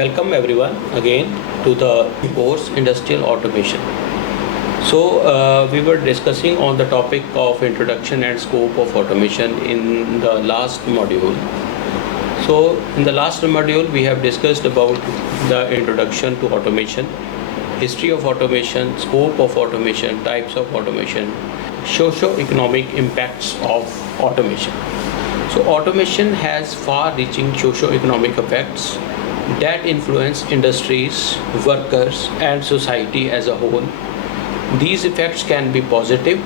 Welcome everyone again to the course Industrial Automation. We were discussing on the topic of introduction and scope of automation in the last module. So in the last module we have discussed about the introduction to automation, history of automation, scope of automation, types of automation, socio-economic impacts of automation. So automation has far-reaching socio-economic effects that influence industries, workers, and society as a whole. These effects can be positive,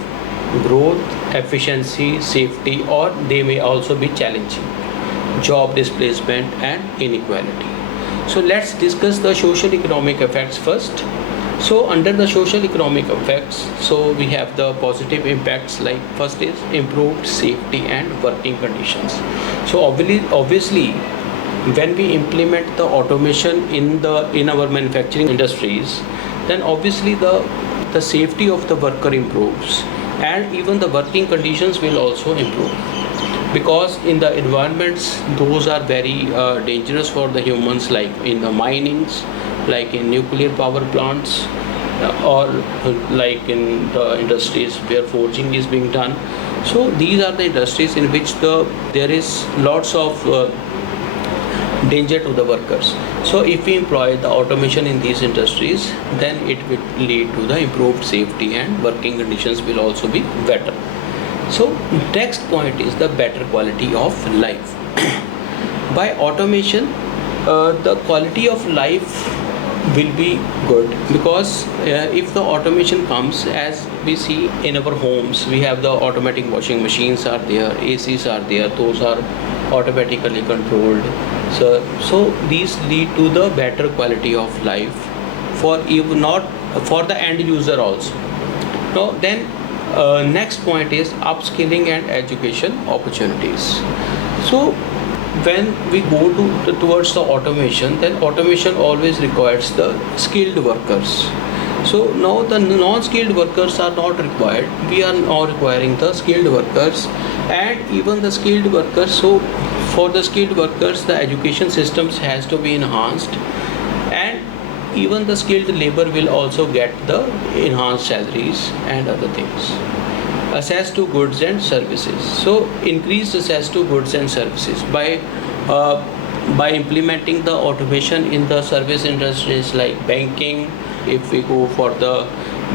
growth, efficiency, safety, or they may also be challenging, job displacement, and inequality. So let's discuss the social economic effects first. So under the social economic effects, so we have the positive impacts, like first is improved safety and working conditions. So obviously when we implement the automation in our manufacturing industries, then obviously the safety of the worker improves, and even the working conditions will also improve, because in the environments those are very dangerous for the humans, like in the minings, like in nuclear power plants, or like in the industries where forging is being done. So these are the industries in which there is lots of danger to the workers. So if we employ the automation in these industries, then it will lead to the improved safety, and working conditions will also be better. So next point is the better quality of life. By automation, the quality of life will be good, because if the automation comes, as we see in our homes, we have the automatic washing machines are there, ACs are there, those are automatically controlled. So these lead to the better quality of life for even not for the end user also. Now then next point is upskilling and education opportunities. So when we go towards the automation, then automation always requires the skilled workers. So now the non-skilled workers are not required. We are now requiring the skilled workers, and even the skilled workers. So for the skilled workers, the education systems has to be enhanced, and even the skilled labor will also get the enhanced salaries and other things. Access to goods and services. So increased access to goods and services by implementing the automation in the service industries like banking. If we go for the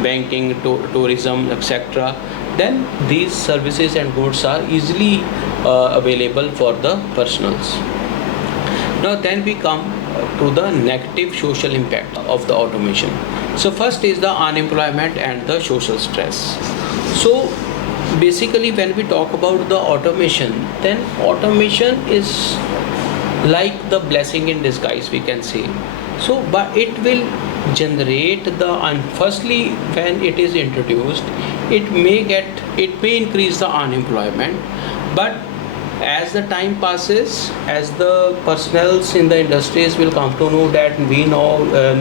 banking, tourism, etc., then these services and goods are easily available for the personals. Now then we come to the negative social impact of the automation. So first is the unemployment and the social stress. So basically when we talk about the automation, then automation is like the blessing in disguise, we can say. So but it will generate firstly, when it is introduced, it may increase the unemployment, but as the time passes, as the personnels in the industries will come to know that we now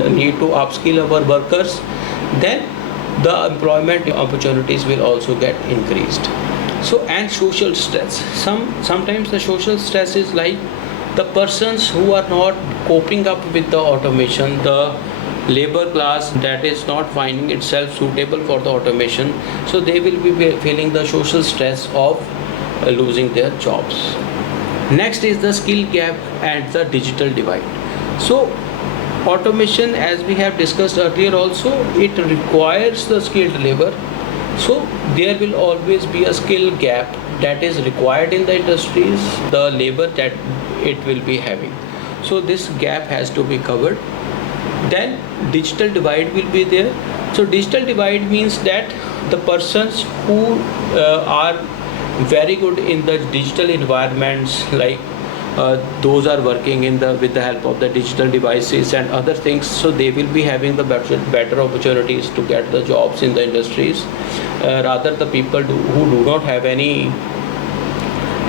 need to upskill our workers, then the employment opportunities will also get increased. So and social stress, sometimes the social stress is like the persons who are not coping up with the automation, the labor class that is not finding itself suitable for the automation, so they will be feeling the social stress of losing their jobs. Next is the skill gap and the digital divide. So automation, as we have discussed earlier also, it requires the skilled labor. So there will always be a skill gap that is required in the industries, the labor that it will be having. So this gap has to be covered. Then digital divide will be there. So digital divide means that the persons who are very good in the digital environments, like those are working with the help of the digital devices and other things, so they will be having the better opportunities to get the jobs in the industries, rather the people who do not have any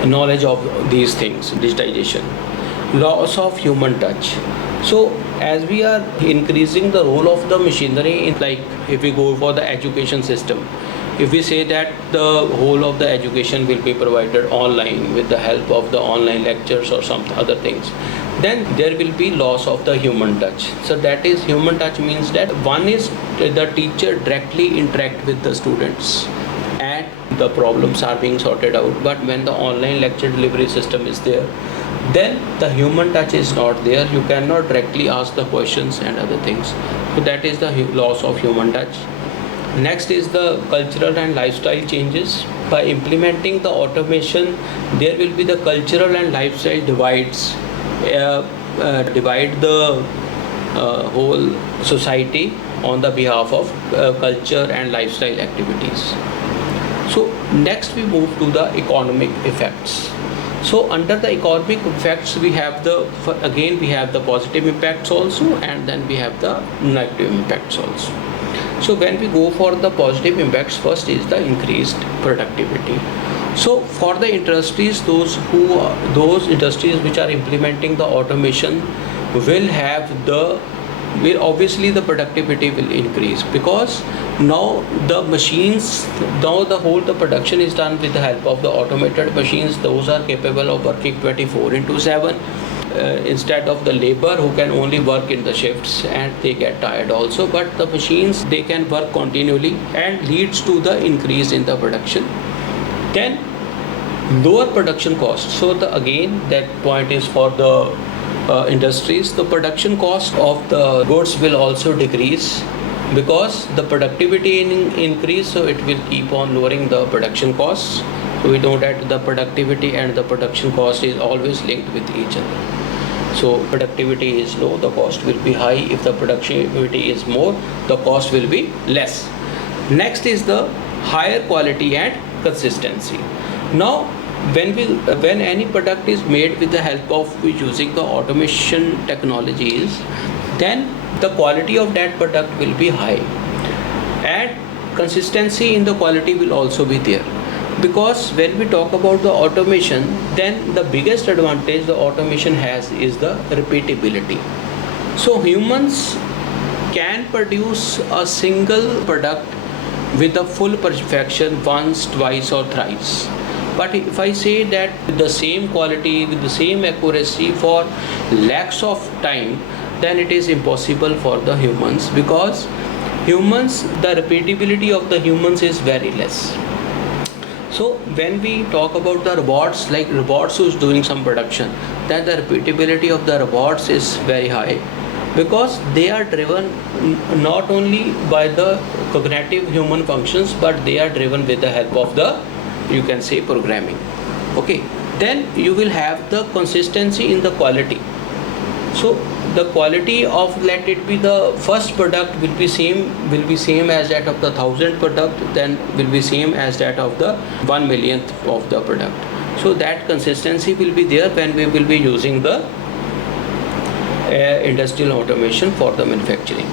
knowledge of these things. Digitization, loss of human touch. So as we are increasing the role of the machinery in, like if we go for the education system, if we say that the whole of the education will be provided online with the help of the online lectures or some other things, then there will be loss of the human touch. So that is, human touch means that one is the teacher directly interact with the students and the problems are being sorted out. But when the online lecture delivery system is there, then the human touch is not there. You cannot directly ask the questions and other things. So that is the loss of human touch. Next is the cultural and lifestyle changes. By implementing the automation, there will be the cultural and lifestyle divides, divide the whole society on the behalf of culture and lifestyle activities. So next we move to the economic effects. So under the economic effects, we have the positive impacts also, and then we have the negative impacts also. So when we go for the positive impacts, first is the increased productivity. So for the industries, those industries which are implementing the automation will obviously the productivity will increase, because now the production is done with the help of the automated machines. Those are capable of working 24/7 instead of the labor who can only work in the shifts and they get tired also. But the machines, they can work continually and leads to the increase in the production. Then lower production cost. So that point is for the industries. The production cost of the goods will also decrease because the productivity increase, so it will keep on lowering the production costs. So we know that the productivity and the production cost is always linked with each other. So productivity is low, the cost will be high. If the productivity is more, the cost will be less. Next is the higher quality and consistency. Now when any product is made with the help of using the automation technologies, then the quality of that product will be high and consistency in the quality will also be there. Because when we talk about the automation, then the biggest advantage the automation has is the repeatability. So humans can produce a single product with the full perfection once, twice or thrice. But if I say that with the same quality, with the same accuracy for lakhs of time, then it is impossible for the humans, because the repeatability of the humans is very less. So when we talk about the robots, like robots who's doing some production, then the repeatability of the robots is very high, because they are driven not only by the cognitive human functions, but they are driven with the help of the, you can say, programming. Okay, then you will have the consistency in the quality. So the quality of, let it be the first product will be same as that of the 1,000th product, then will be same as that of the 1,000,000th of the product. So that consistency will be there when we will be using the industrial automation for the manufacturing.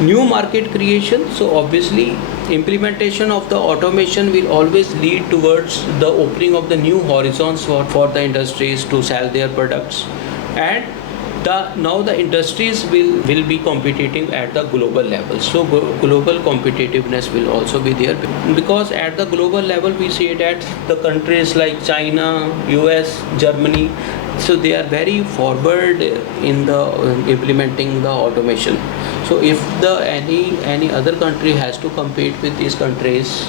New market creation. So obviously implementation of the automation will always lead towards the opening of the new horizons for the industries to sell their products. And now the industries will be competitive at the global level. So global competitiveness will also be there, because at the global level we see that the countries like China, US, Germany, so they are very forward in the implementing the automation. So if any other country has to compete with these countries,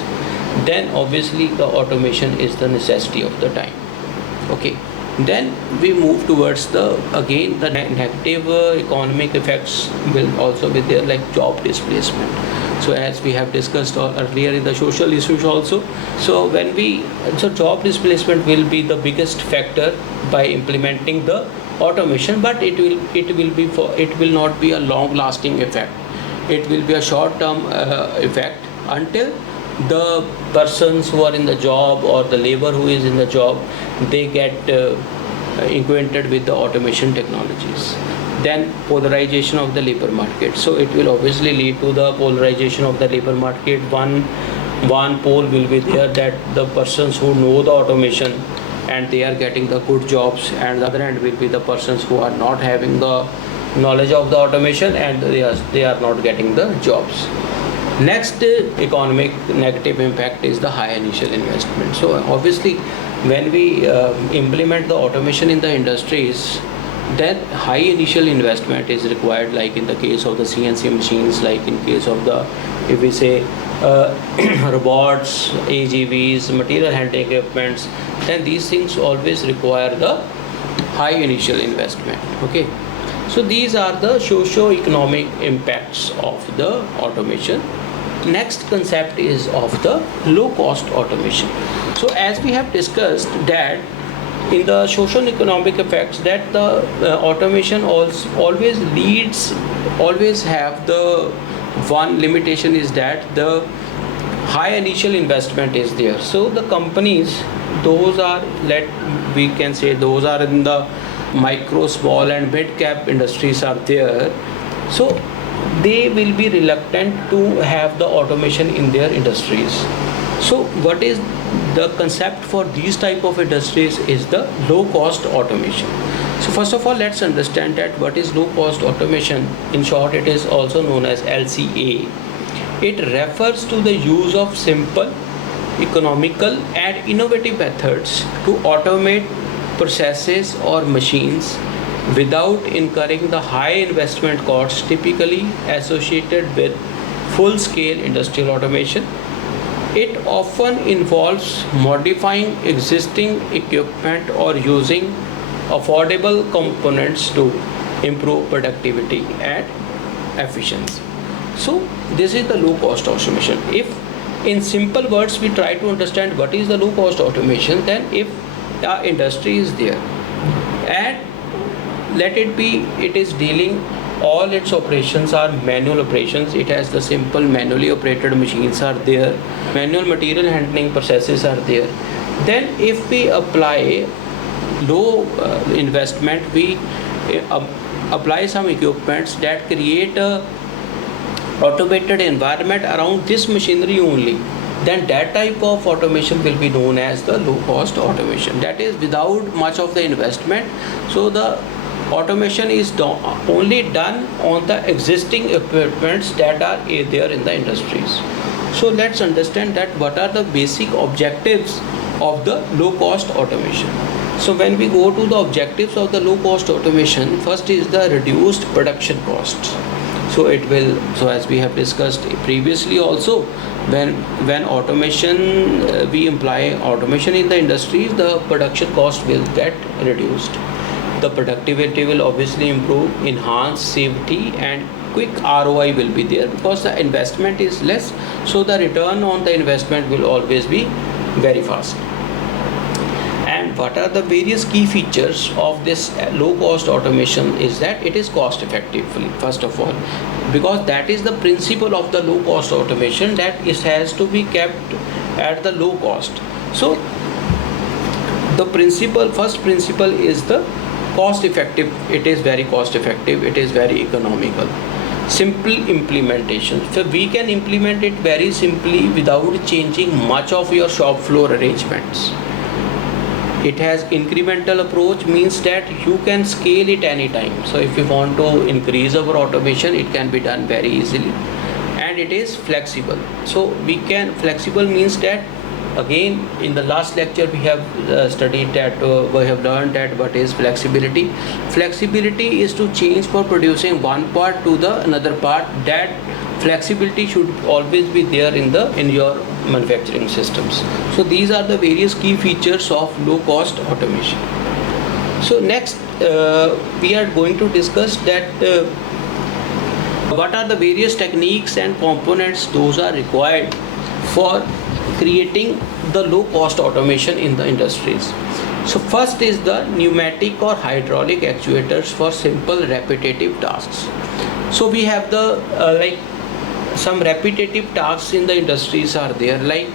then obviously the automation is the necessity of the time. Okay. Then we move towards the negative economic effects will also be there, like job displacement. So as we have discussed earlier in the social issues also, so job displacement will be the biggest factor by implementing the automation, but it will not be a long lasting effect. It will be a short term effect until the persons who are in the job or the labor who is in the job, they get acquainted with the automation technologies. Then polarization of the labor market. So it will obviously lead to the polarization of the labor market. One pole will be there, that the persons who know the automation and they are getting the good jobs, and the other hand will be the persons who are not having the knowledge of the automation and they are not getting the jobs. Next economic negative impact is the high initial investment. So obviously, when we implement the automation in the industries, then high initial investment is required, like in the case of the CNC machines, like in case of the, if we say, robots, AGVs, material handling equipments, then these things always require the high initial investment. Okay, so these are the socio-economic impacts of the automation. Next concept is of the low cost automation. So as we have discussed that in the social economic effects, that the automation always have the one limitation is that the high initial investment is there. So the companies, those are, we can say those are in the micro, small and mid cap industries are there. So they will be reluctant to have the automation in their industries. So what is the concept for these type of industries is the low cost automation. So first of all, let's understand that what is low cost automation. In short, it is also known as LCA. It refers to the use of simple, economical and innovative methods to automate processes or machines without incurring the high investment costs typically associated with full-scale industrial automation. It often involves modifying existing equipment or using affordable components to improve productivity and efficiency. So this is the low cost automation. If in simple words we try to understand what is the low cost automation, then if the industry is there and let it be, it is dealing, all its operations are manual operations, it has the simple manually operated machines are there, manual material handling processes are there, then if we apply low investment, we apply some equipments that create a automated environment around this machinery only, then that type of automation will be known as the low cost automation. That is without much of the investment. So the automation is only done on the existing equipments that are there in the industries. So let's understand that what are the basic objectives of the low cost automation. So when we go to the objectives of the low cost automation, first is the reduced production costs. So it will, so as we have discussed previously also, when automation we imply automation in the industries, the production cost will get reduced. The productivity will obviously improve, enhance safety and quick ROI will be there because the investment is less, so the return on the investment will always be very fast. And what are the various key features of this low cost automation is that it is cost effectively, first of all, because that is the principle of the low cost automation, that it has to be kept at the low cost. So the first principle is the cost effective. It is very cost effective, it is very economical. Simple implementation, so we can implement it very simply without changing much of your shop floor arrangements. It has incremental approach, means that you can scale it anytime. So if you want to increase our automation, it can be done very easily. And it is flexible. So flexible means that, again in the last lecture we have studied that, we have learned that what is flexibility. Flexibility is to change for producing one part to the another part. That flexibility should always be there in your manufacturing systems. So these are the various key features of low cost automation. So next we are going to discuss that what are the various techniques and components those are required for creating the low cost automation in the industries. So first is the pneumatic or hydraulic actuators for simple repetitive tasks. So we have the some repetitive tasks in the industries are there, like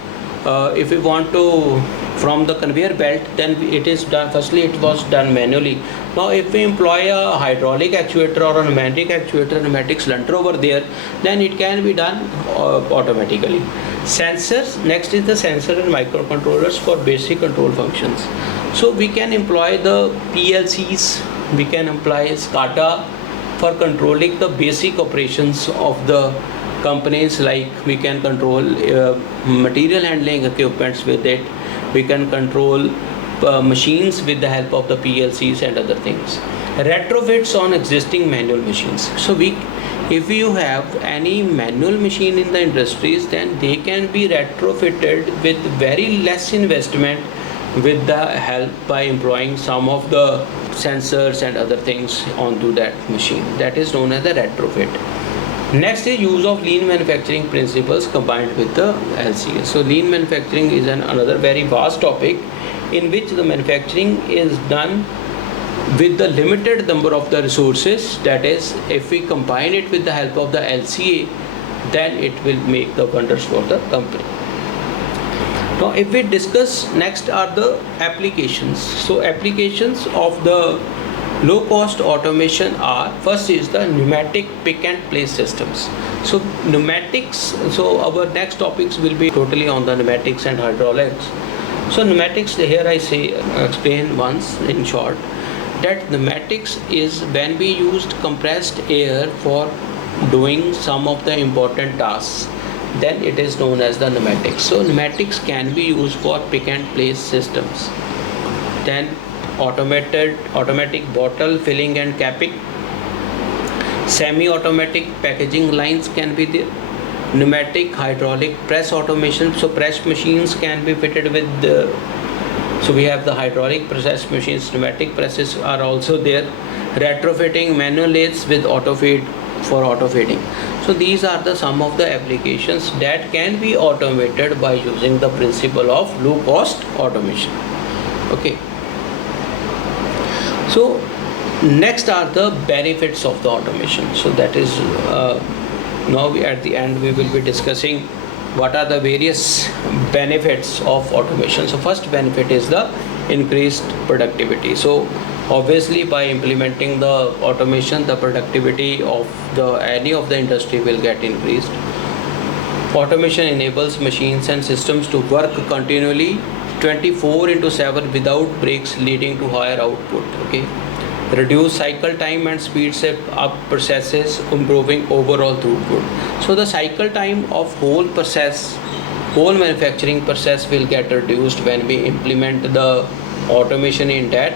if we want to from the conveyor belt, then it is done, firstly it was done manually. Now if we employ a hydraulic actuator or a pneumatic cylinder over there, then it can be done automatically. Sensors, next is the sensor and microcontrollers for basic control functions. So we can employ the PLCs, we can employ SCADA for controlling the basic operations of the companies like we can control material handling equipments with it. We can control machines with the help of the PLCs and other things. Retrofits on existing manual machines. So if you have any manual machine in the industries, then they can be retrofitted with very less investment with the help by employing some of the sensors and other things onto that machine. That is known as the retrofit. Next is use of lean manufacturing principles combined with the LCA. So lean manufacturing is another very vast topic in which the manufacturing is done with the limited number of the resources. That is, if we combine it with the help of the LCA, then it will make the wonders for the company. Now if we discuss next are the applications. So applications of the low cost automation are, first is the pneumatic pick and place systems. So pneumatics, so our next topics will be totally on the pneumatics and hydraulics. So pneumatics, here I say explain once in short that pneumatics is when we used compressed air for doing some of the important tasks, then it is known as the pneumatics. So pneumatics can be used for pick and place systems. Then automatic bottle filling and capping, semi-automatic packaging lines can be there, pneumatic hydraulic press automation. So press machines can be fitted with so we have the hydraulic press machines, pneumatic presses are also there. Retrofitting manual lathes with auto feed for auto feeding. So these are the some of the applications that can be automated by using the principle of low cost automation. Okay. So next are the benefits of the automation. So that is now at the end we will be discussing what are the various benefits of automation. So first benefit is the increased productivity. So obviously by implementing the automation, the productivity of any of the industry will get increased. Automation enables machines and systems to work continually 24/7 without breaks, leading to higher output. Okay. Reduce cycle time and speeds up processes, improving overall throughput. So the cycle time of whole manufacturing process will get reduced when we implement the automation in that,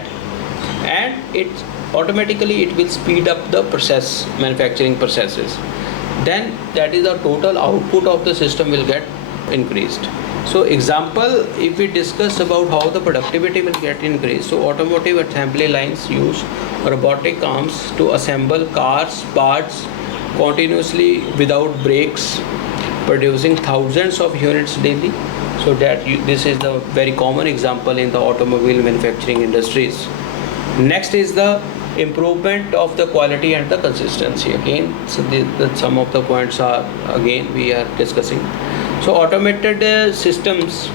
and it will speed up the manufacturing processes. Then that is the total output of the system will get increased. So example, if we discuss about how the productivity will get increased, so automotive assembly lines use robotic arms to assemble cars parts continuously without breaks, producing thousands of units daily. So this is the very common example in the automobile manufacturing industries. Next is the improvement of the quality and the consistency. Again, so some of the points are again we are discussing. So automated systems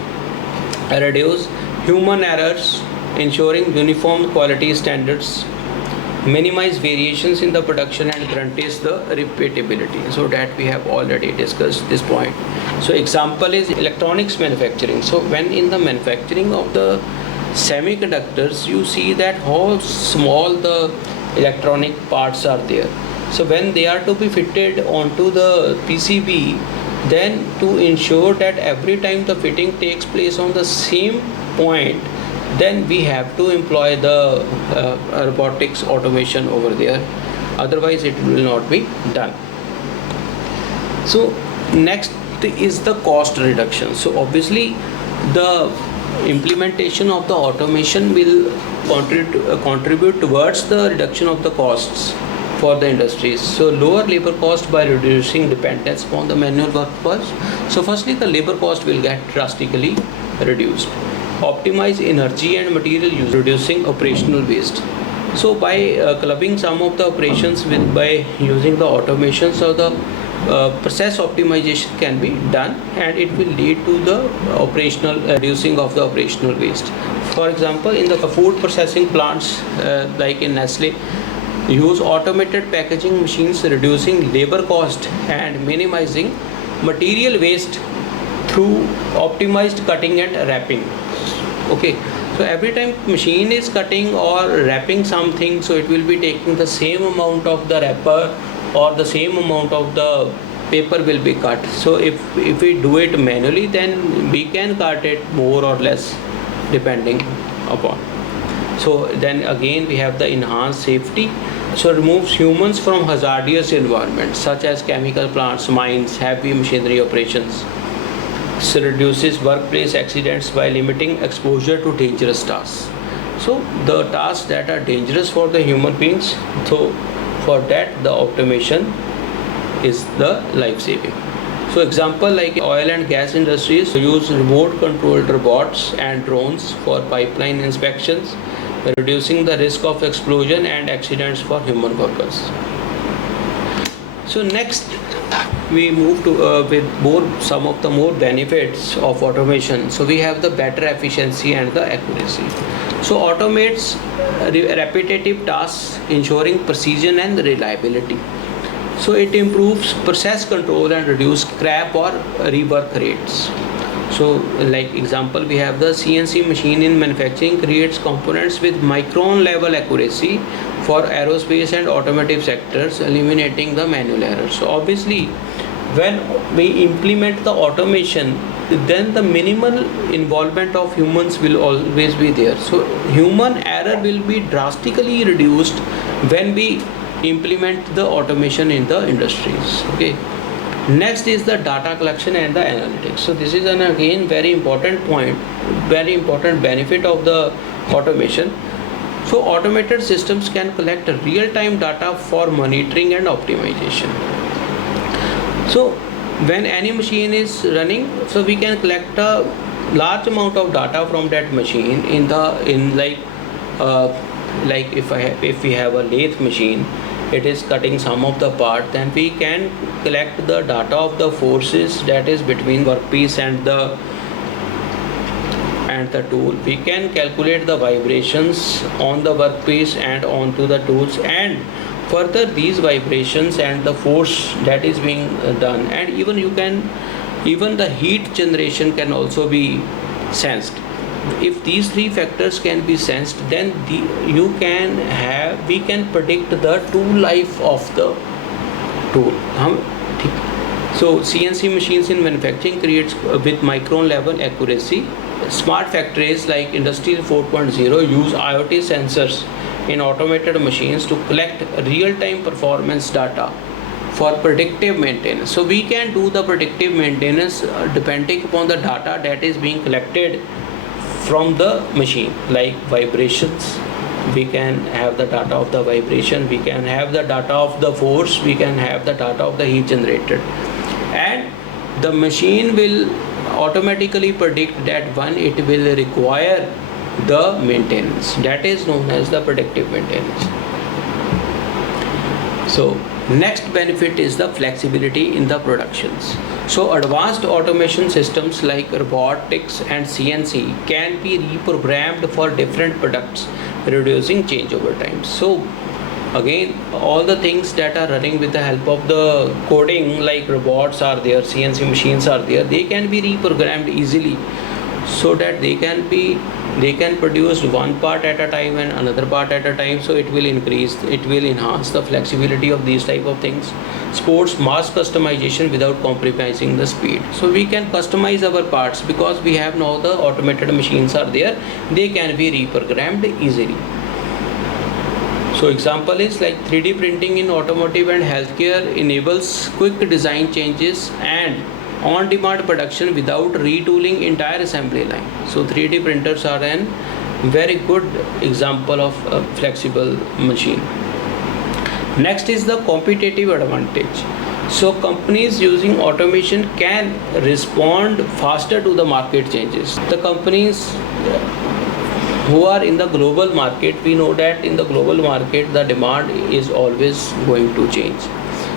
reduce human errors, ensuring uniform quality standards, minimize variations in the production, and guarantees the repeatability. So that we have already discussed this point. So example is electronics manufacturing. So when in the manufacturing of the semiconductors, you see that how small the electronic parts are there. So when they are to be fitted onto the PCB, then to ensure that every time the fitting takes place on the same point, then we have to employ the robotics automation over there, otherwise it will not be done. So next is the cost reduction. So obviously the implementation of the automation will contribute towards the reduction of the costs for the industries. So lower labor cost by reducing dependence upon the manual workforce. So firstly the labor cost will get drastically reduced. Optimize energy and material use, reducing operational waste. So by clubbing some of the operations by using the automation, so the process optimization can be done, and it will lead to the reducing of the operational waste. For example, in the food processing plants like in Nestle, use automated packaging machines, reducing labor cost and minimizing material waste through optimized cutting and wrapping. Okay, so every time machine is cutting or wrapping something, so it will be taking the same amount of the wrapper or the same amount of the paper will be cut. So if we do it manually, then we can cut it more or less depending upon. So then again we have the enhanced safety. So removes humans from hazardous environments such as chemical plants, mines, heavy machinery operations. So reduces workplace accidents by limiting exposure to dangerous tasks. So the tasks that are dangerous for the human beings, so for that the automation is the life saving. So example like oil and gas industries use remote controlled robots and drones for pipeline inspections, reducing the risk of explosion and accidents for human workers. So next we move to with some of the more benefits of automation. So we have the better efficiency and the accuracy. So automates repetitive tasks, ensuring precision and reliability. So it improves process control and reduce scrap or rework rates. So like example we have the CNC machine in manufacturing creates components with micron level accuracy for aerospace and automotive sectors, eliminating the manual errors. So obviously when we implement the automation, then the minimal involvement of humans will always be there. So human error will be drastically reduced when we implement the automation in the industries. Okay. Next is the data collection and the analytics. So this is an again very important point, very important benefit of the automation. So automated systems can collect real-time data for monitoring and optimization. So when any machine is running, so we can collect a large amount of data from that machine in like if we have a lathe machine, it is cutting some of the part, then we can collect the data of the forces that is between workpiece and the tool. We can calculate the vibrations on the workpiece and onto the tools, and further these vibrations and the force that is being done, and even the heat generation can also be sensed. If these three factors can be sensed, then we can predict the tool life of the tool. So CNC machines in manufacturing creates with micron level accuracy. Smart factories like Industry 4.0 use IoT sensors in automated machines to collect real-time performance data for predictive maintenance. So we can do the predictive maintenance depending upon the data that is being collected from the machine, like vibrations. We can have the data of the vibration, we can have the data of the force, we can have the data of the heat generated, and the machine will automatically predict that when it will require the maintenance. That is known as the predictive maintenance. So next benefit is the flexibility in the productions. So advanced automation systems like robotics and CNC can be reprogrammed for different products, reducing changeover time. So again, all the things that are running with the help of the coding, like robots are there, CNC machines are there, they can be reprogrammed easily, so that they can produce one part at a time and another part at a time. So it will enhance the flexibility of these type of things. Supports mass customization without compromising the speed. So we can customize our parts because we have now the automated machines are there, they can be reprogrammed easily. So example is like 3D printing in automotive and healthcare enables quick design changes and on-demand production without retooling entire assembly line. So 3D printers are a very good example of a flexible machine. Next is the competitive advantage. So companies using automation can respond faster to the market changes. The companies who are in the global market, we know that in the global market the demand is always going to change.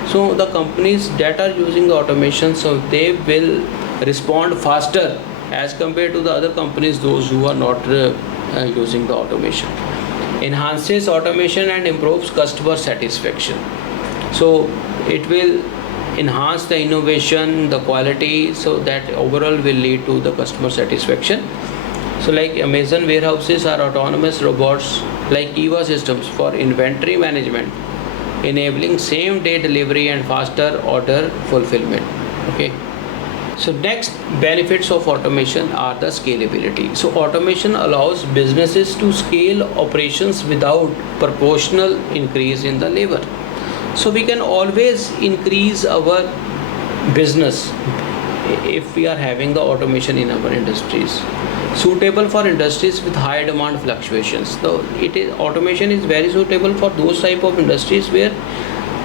So the companies that are using the automation, so they will respond faster as compared to the other companies, those who are not using the automation. Enhances automation and improves customer satisfaction. So it will enhance the innovation, the quality, so that overall will lead to the customer satisfaction. So like Amazon warehouses are autonomous robots like Kiva systems for inventory management enabling same day delivery and faster order fulfillment. Okay. So next benefits of automation are the scalability. So automation allows businesses to scale operations without proportional increase in the labor. So we can always increase our business if we are having the automation in our industries. Suitable for industries with high demand fluctuations. So automation is very suitable for those type of industries where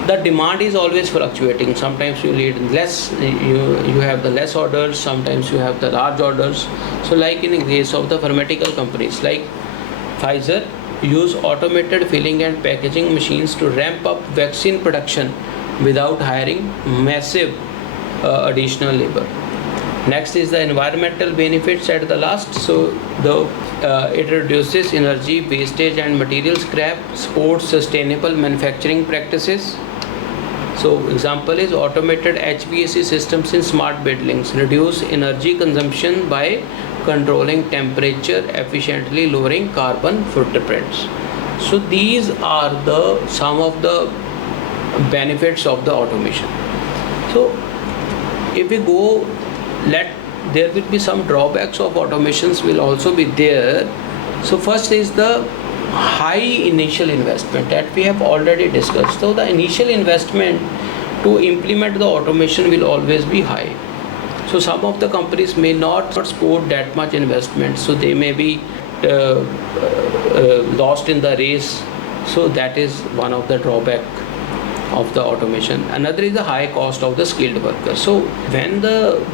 the demand is always fluctuating. Sometimes you need less, you have the less orders, sometimes you have the large orders. So like in the case of the pharmaceutical companies like Pfizer use automated filling and packaging machines to ramp up vaccine production without hiring massive additional labor. Next is the environmental benefits at the last. So it reduces energy wastage and material scrap, supports sustainable manufacturing practices. So example is automated HVAC systems in smart buildings reduce energy consumption by controlling temperature efficiently, lowering carbon footprints. So these are the some of the benefits of the automation. So if we go, there will be some drawbacks of automations will also be there. So first is the high initial investment that we have already discussed. So the initial investment to implement the automation will always be high. So some of the companies may not support that much investment, so they may be lost in the race. So that is one of the drawback of the automation. Another is the high cost of the skilled workers. So when the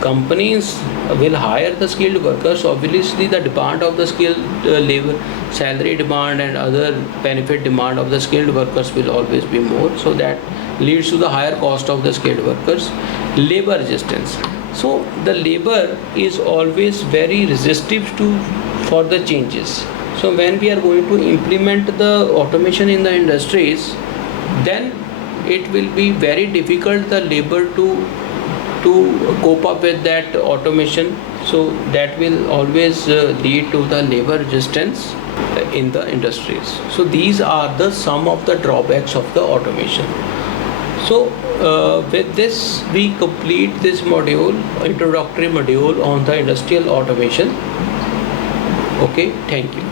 companies will hire the skilled workers, obviously the demand of the skilled labor, salary demand and other benefit demand of the skilled workers will always be more. So that leads to the higher cost of the skilled workers. Labor resistance. So the labor is always very resistive for the changes. So when we are going to implement the automation in the industries, then it will be very difficult the labor to cope up with that automation. So that will always lead to the labor resistance in the industries. So these are the some of the drawbacks of the automation. So with this we complete this module, introductory module on the industrial automation. Okay, thank you.